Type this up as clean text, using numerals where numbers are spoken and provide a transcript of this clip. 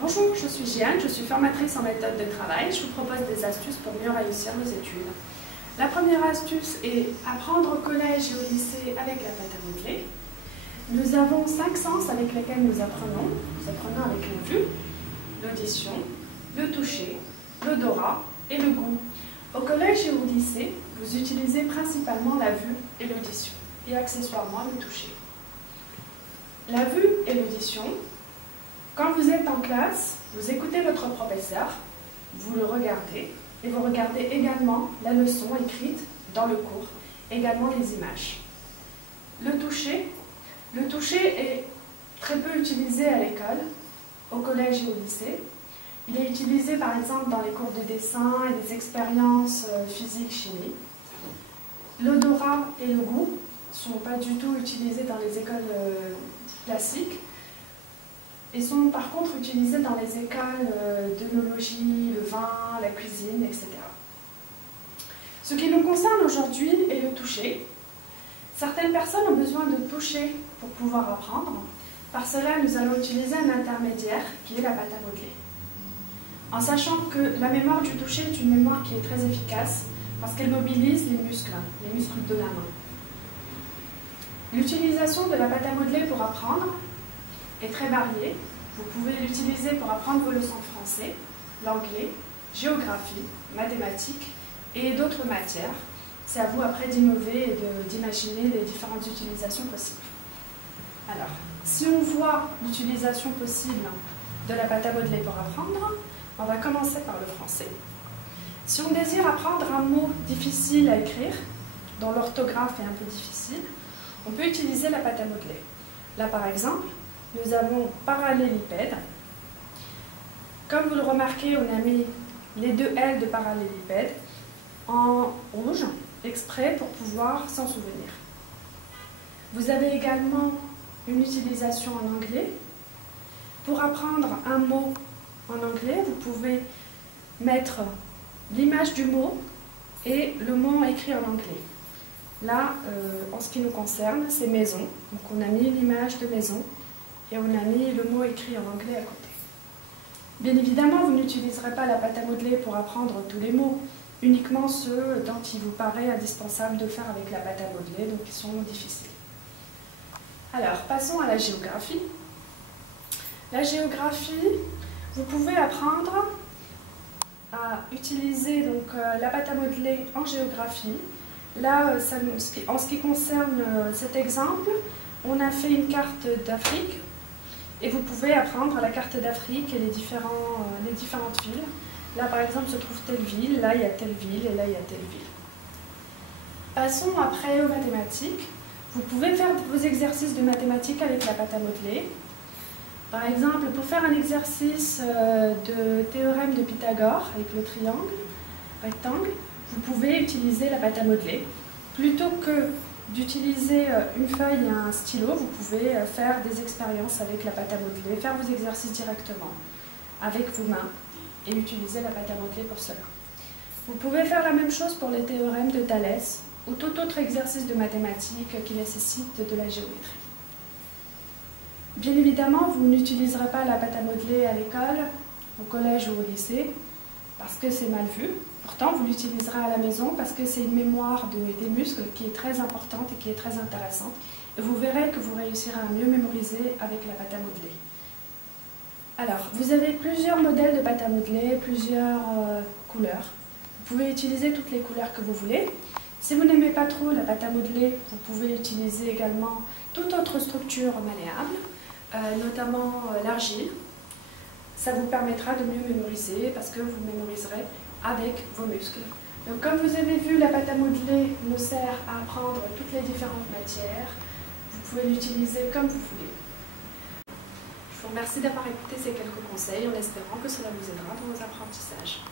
Bonjour, je suis Jeanne, je suis formatrice en méthode de travail. Je vous propose des astuces pour mieux réussir nos études. La première astuce est apprendre au collège et au lycée avec la pâte à modeler. Nous avons 5 sens avec lesquels nous apprenons. Nous apprenons avec la vue, l'audition, le toucher, l'odorat et le goût. Au collège et au lycée, vous utilisez principalement la vue et l'audition, et accessoirement le toucher. La vue et l'audition. Quand vous êtes en classe, vous écoutez votre professeur, vous le regardez, et vous regardez également la leçon écrite dans le cours, également les images. Le toucher est très peu utilisé à l'école, au collège et au lycée. Il est utilisé par exemple dans les cours de dessin et des expériences physique-chimie. L'odorat et le goût ne sont pas du tout utilisés dans les écoles classiques, et sont par contre utilisés dans les écoles d'œnologie, le vin, la cuisine, etc. Ce qui nous concerne aujourd'hui est le toucher. Certaines personnes ont besoin de toucher pour pouvoir apprendre. Par cela, nous allons utiliser un intermédiaire qui est la pâte à modeler. En sachant que la mémoire du toucher est une mémoire qui est très efficace parce qu'elle mobilise les muscles de la main. L'utilisation de la pâte à modeler pour apprendre est très variée. Vous pouvez l'utiliser pour apprendre vos leçons de français, l'anglais, géographie, mathématiques et d'autres matières. C'est à vous après d'innover et d'imaginer les différentes utilisations possibles. Alors, si on voit l'utilisation possible de la pâte à modeler pour apprendre, on va commencer par le français. Si on désire apprendre un mot difficile à écrire, dont l'orthographe est un peu difficile, on peut utiliser la pâte à modeler. Là, par exemple, nous avons parallélipède. Comme vous le remarquez, on a mis les deux L de parallélipède en rouge, exprès pour pouvoir s'en souvenir. Vous avez également une utilisation en anglais. Pour apprendre un mot en anglais, vous pouvez mettre l'image du mot et le mot écrit en anglais. Là, en ce qui nous concerne, c'est maison. Donc on a mis l'image de maison et on a mis le mot écrit en anglais à côté. Bien évidemment, vous n'utiliserez pas la pâte à modeler pour apprendre tous les mots, uniquement ceux dont il vous paraît indispensable de faire avec la pâte à modeler, donc qui sont difficiles. Alors, passons à la géographie. La géographie, vous pouvez apprendre à utiliser donc, la pâte à modeler en géographie. Là, en ce qui concerne cet exemple, on a fait une carte d'Afrique et vous pouvez apprendre la carte d'Afrique et les différentes villes. Là, par exemple, se trouve telle ville, là, il y a telle ville et là, il y a telle ville. Passons après aux mathématiques. Vous pouvez faire vos exercices de mathématiques avec la pâte à modeler. Par exemple, pour faire un exercice de théorème de Pythagore avec le triangle, rectangle, vous pouvez utiliser la pâte à modeler. Plutôt que d'utiliser une feuille et un stylo, vous pouvez faire des expériences avec la pâte à modeler, faire vos exercices directement avec vos mains et utiliser la pâte à modeler pour cela. Vous pouvez faire la même chose pour les théorèmes de Thalès ou tout autre exercice de mathématiques qui nécessite de la géométrie. Bien évidemment, vous n'utiliserez pas la pâte à modeler à l'école, au collège ou au lycée, parce que c'est mal vu. Pourtant, vous l'utiliserez à la maison parce que c'est une mémoire des muscles qui est très importante et qui est très intéressante. Et vous verrez que vous réussirez à mieux mémoriser avec la pâte à modeler. Alors, vous avez plusieurs modèles de pâte à modeler, plusieurs couleurs. Vous pouvez utiliser toutes les couleurs que vous voulez. Si vous n'aimez pas trop la pâte à modeler, vous pouvez utiliser également toute autre structure malléable, notamment l'argile. Ça vous permettra de mieux mémoriser parce que vous mémoriserez avec vos muscles. Donc, comme vous avez vu, la pâte à modeler nous sert à apprendre toutes les différentes matières. Vous pouvez l'utiliser comme vous voulez. Je vous remercie d'avoir écouté ces quelques conseils en espérant que cela vous aidera dans vos apprentissages.